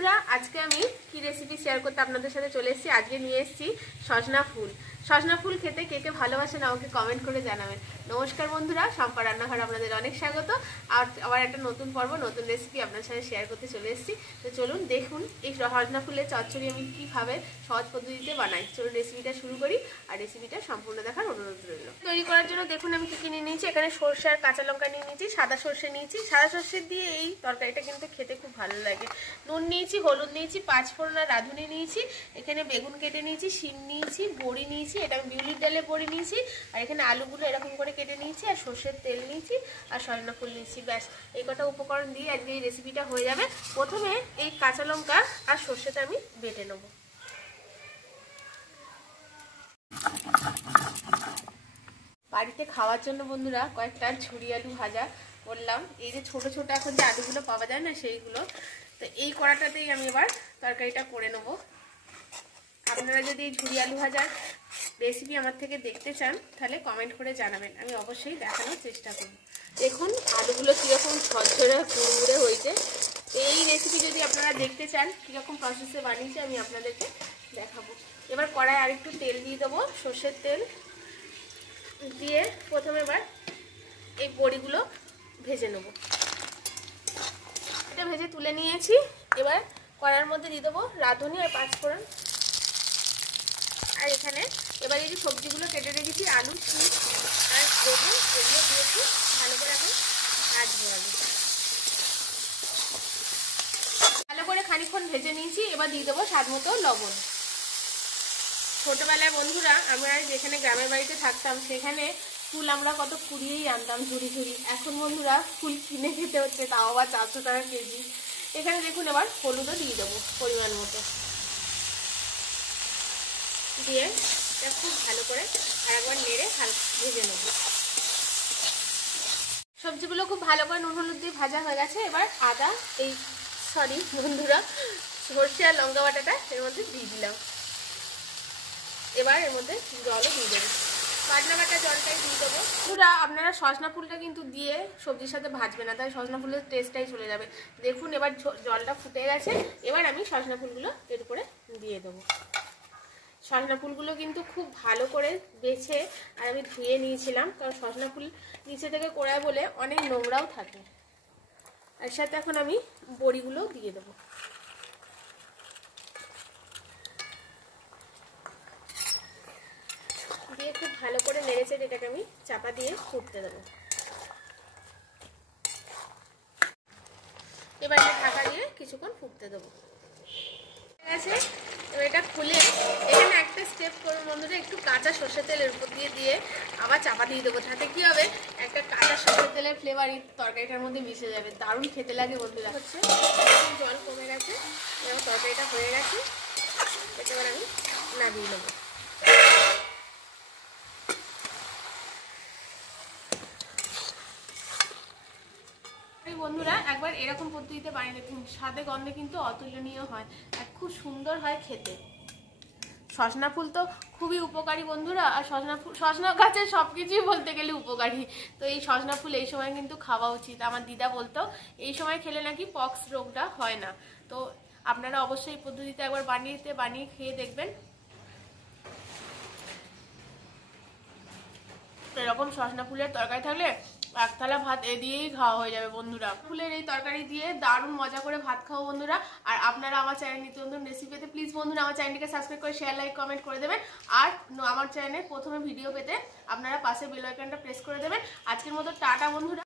বন্ধুরা আজকে আমি কি রেসিপি শেয়ার করতে আপনাদের সাথে চলে এসেছি। আজকে নিয়ে এসেছি সজনা ফুল। সজনা ফুল খেতে কে কে ভালোবাসেন আমাকে কমেন্ট করে জানাবেন। নমস্কার বন্ধুরা, শম্পা রান্নাঘর আপনাদের অনেক স্বাগত। আর আবার একটা নতুন পর্ব, নতুন রেসিপি আপনার সাথে শেয়ার করতে চলে এসেছি। তো চলুন দেখুন এই সজনা ফুলের চচ্চড়ি আমি কীভাবে সহজ পদ্ধতিতে বানাই। চলুন রেসিপিটা শুরু করি, আর রেসিপিটা সম্পূর্ণ দেখার অনুরোধ রইল। তৈরি করার জন্য দেখুন আমি কী কী নিয়ে নিয়েছি। এখানে সরষে আর কাঁচা লঙ্কা নিয়ে নিয়েছি, সাদা সরষে নিয়েছি। সাদা সরষে দিয়ে এই তরকারিটা কিন্তু খেতে খুব ভালো লাগে। নুন নিয়েছি, হলুদ নিয়েছি, পাঁচফোড়ন আর রাঁধুনি নিয়েছি। এখানে বেগুন কেটে নিয়েছি, শিম নিয়েছি, বড়ি নিয়েছি, এটা আমি বিউলির ডালে বড়ি নিয়েছি। আর এখানে আলুগুলো এরকম করে কেটে নিয়েছি, আর সর্ষের তেল নিয়েছি, আর সজনা ফুল নিয়েছি। ব্যাস এই কটা উপকরণ দিয়ে আজকে এই রেসিপিটা হয়ে যাবে। প্রথমে এই কাঁচা লঙ্কা আর সর্ষেটা আমি বেটে নেব। বাড়িতে খাওয়ার জন্য বন্ধুরা কয়েকটা ঝুরি আলু ভাজা করলাম। এই যে ছোট ছোট এখন যে আলুগুলো পাওয়া যায় না সেইগুলো, তো এই কড়াটাতেই আমি এবার তরকারিটা করে নেব। আপনারা যদি এই ঝুরি আলু ভাজার রেসিপি আমার থেকে দেখতে চান তাহলে কমেন্ট করে জানাবেন, আমি অবশ্যই দেখানোর চেষ্টা করব। দেখুন আলুগুলো কীরকম ঝরঝরে কুড়মুড়ে হয়েছে। এই রেসিপি যদি আপনারা দেখতে চান কীরকম প্রসেসে বানিয়েছে আমি আপনাদেরকে দেখাবো। এবার কড়ায় আরেকটু তেল দিয়ে দেবো, সর্ষের তেল দিয়ে প্রথমে এবার এই বড়িগুলো ভেজে নেব। এটা ভেজে তুলে নিয়েছি। এবার কড়াইয়ের মধ্যে দিয়ে দেবো রাঁধুনি আর পাঁচফোড়ন। আর এখানে এবার এই যে সবজিগুলো কেটে রেখেছি, আলু, শিম আর বেগুন, এগুলো দিয়েছি ভালো করে এখন ভাজবো। ভালো করে খানিকক্ষণ ভেজে নিয়েছি। এবার দিয়ে দেবো স্বাদ মতো লবণ। ছোটবেলায় বন্ধুরা আমরা যেখানে গ্রামের বাড়িতে থাকতাম সেখানে ফুল আমরা কত কুড়িয়েই আনতাম ঝুড়ি ঝুড়ি। এখন বন্ধুরা ফুল কিনে খেতে হচ্ছে, তাও আবার 400 টাকা কেজি। এখানে দেখুন এবার হলুদও দিয়ে দেবো পরিমাণ মতো, দিয়ে এটা খুব ভালো করে আরেকবার নেড়ে হালকা ভেজে নেব। সবজিগুলো খুব ভালো করে নুন হলুদ দিয়ে ভাজা হয়ে গেছে। এবার বন্ধুরা সর্ষে আর লঙ্কা বাটাটা এর মধ্যে দিয়ে দিলাম। এবার এর মধ্যে জলও দিয়ে দেবো, বাটনা বাটা জলটাই দিয়ে দেবো। বন্ধুরা আপনারা সজনা ফুলটা কিন্তু দিয়ে সবজির সাথে ভাজবে না, তাই সজনা ফুলের টেস্টটাই চলে যাবে। দেখুন এবার জলটা ফুটে গেছে। এবার আমি সজনা ফুলগুলো এর উপরে দিয়ে দেবো। সজনা ফুলগুলো কিন্তু খুব ভালো করে বেছে আর আমি ধুয়ে নিয়েছিলাম, কারণ সজনা ফুল নিচে থেকে কোড়ায় বলে অনেক নোংরাও থাকে। এর সাথে এখন আমি বড়িগুলো দিয়ে দেবো। দিয়ে খুব ভালো করে নেড়েছে এটাকে আমি চাপা দিয়ে ফুটতে দেবো। এবার ঢাকা দিয়ে কিছুক্ষণ ফুটতে দেবো। ঠিক আছে, এবার এটা খুলে এখানে একটা স্টেপ করবো বন্ধুরা, একটু কাঁচা সর্ষের তেলের উপর দিয়ে আবার চাপা দিয়ে দেবো। তাতে কি হবে, একটা কাঁচা সর্ষের তেলের ফ্লেভার এই তরকারিটার মধ্যে মিশে যাবে, দারুণ খেতে লাগে বন্ধুরা। হচ্ছে জল কমে গেছে, এবার তরকারিটা হয়ে গেছে। এটা এবার আমি নামিয়ে নেবো। বন্ধুরা একবার এরকম পদ্ধতিতে বানিয়ে দেখুন, স্বাদে গন্ধে কিন্তু অতুলনীয় হয় আর খুব সুন্দর হয় খেতে। সজনা ফুল তো খুবই উপকারী বন্ধুরা, আর সজনা গাছের সবকিছুই বলতে গেলে উপকারী। তো এই সজনা ফুল এই সময় কিন্তু খাওয়া উচিত। আমার দিদা বলতো এই সময় খেলে নাকি পক্স রোগটা হয় না। তো আপনারা অবশ্যই এই পদ্ধতিতে একবার বানিয়ে খেয়ে দেখবেন। এরকম সজনা ফুলের তরকারি থাকলে এক থালা ভাত এ দিয়েই খাওয়া হয়ে যাবে বন্ধুরা। ফুলের এই তরকারি দিয়ে দারুণ মজা করে ভাত খাও বন্ধুরা। আর আপনারা আমার চ্যানেল নিত্য নতুন রেসিপি পেতে প্লিজ বন্ধুরা আমার চ্যানেলটিকে সাবস্ক্রাইব করে শেয়ার, লাইক, কমেন্ট করে দেবেন। আর আমার চ্যানেলে প্রথমে ভিডিও পেতে আপনারা পাশে বেল আইকনটা প্রেস করে দেবেন। আজকের মতো টাটা বন্ধুরা।